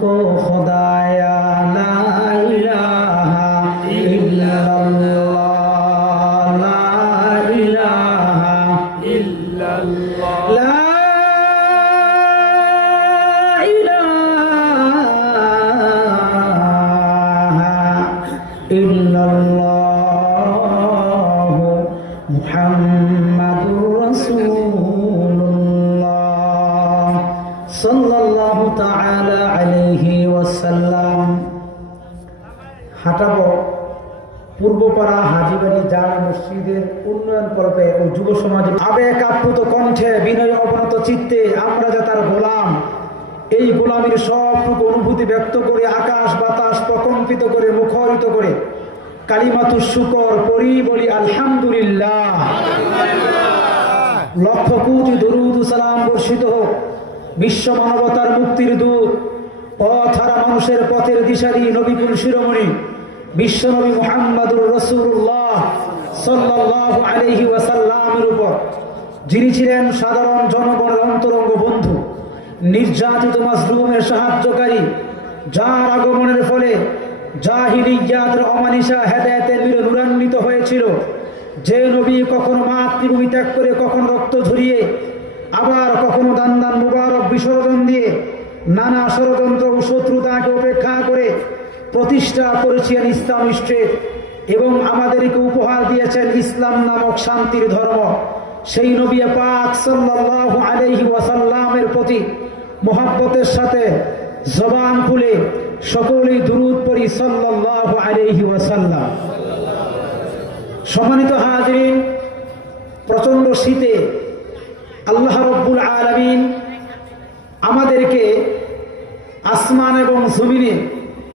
को खुदाया ला इलाहा इल्लल्लाह ला इलाहा इल्लल्लाह ला इलाहा इल्लल्लाह मुहम्मदुर রাসূলুল্লাহ সাল্লাল্লাহু তাআলা আলাইহি ওয়াসাল্লাম। হাঁটাবো পূর্বপাড়া হাজীবাড়ি জামে মসজিদের উন্নয়ন করবে ও যুব সমাজের আবেগ আপ্লুত কণ্ঠে বিনয় অবনত চিত্তে আমরা যে তার গোলাম, এই গোলামীর সবটুকু অনুভূতি ব্যক্ত করে আকাশ বাতাস প্রকম্পিত করে মুখরিত করে কালিমাতুশ শুকর পড়ি বলি আলহামদুলিল্লাহ। লক্ষ কোটি দরুদ ও সালাম বর্ষিত হোক বিশ্ব মানবতার মুক্তির দূত পথহারা মানুষের পথের দিশারি নবীকুল শিরোমণি বিশ্বনবী মুহাম্মদুর রাসূলুল্লাহ সাল্লাল্লাহু আলাইহি ওয়াসাল্লামের উপর, যিনি ছিলেন সাধারণ জনগণের অন্তরঙ্গ বন্ধু, নির্যাতিত মাজলুমের সাহায্যকারী, যার আগমনের ফলে জাহিলিয়াতের অমানিসা হেদায়েতের বীর নূরান্বিত হয়েছিল। যে নবী কখনো মাতৃভূমি ত্যাগ করে কখনো রক্ত ঝরিয়ে আবার কখনো দান দান মুবারক বিসর্জন দিয়ে নানা ষড়যন্ত্র ও শত্রুতাকে উপেক্ষা করে প্রতিষ্ঠা করেছিলেন ইসলাম স্টেট এবং আমাদেরকে উপহার দিয়েছেন ইসলাম নামক শান্তির ধর্ম। সেই নবী পাক সাল্লাল্লাহু আলাইহি ওয়াসাল্লামের প্রতি মহব্বতের সাথে জবান খুলে সকলেই দুরূদ পড়ি সাল্লাল্লাহু আলাইহি ওয়াসাল্লাম। সম্মানিত হাজিরিন, প্রচন্ড শীতে আল্লাহ রাব্বুল আলামিন আমাদেরকে আসমান এবং জমিনে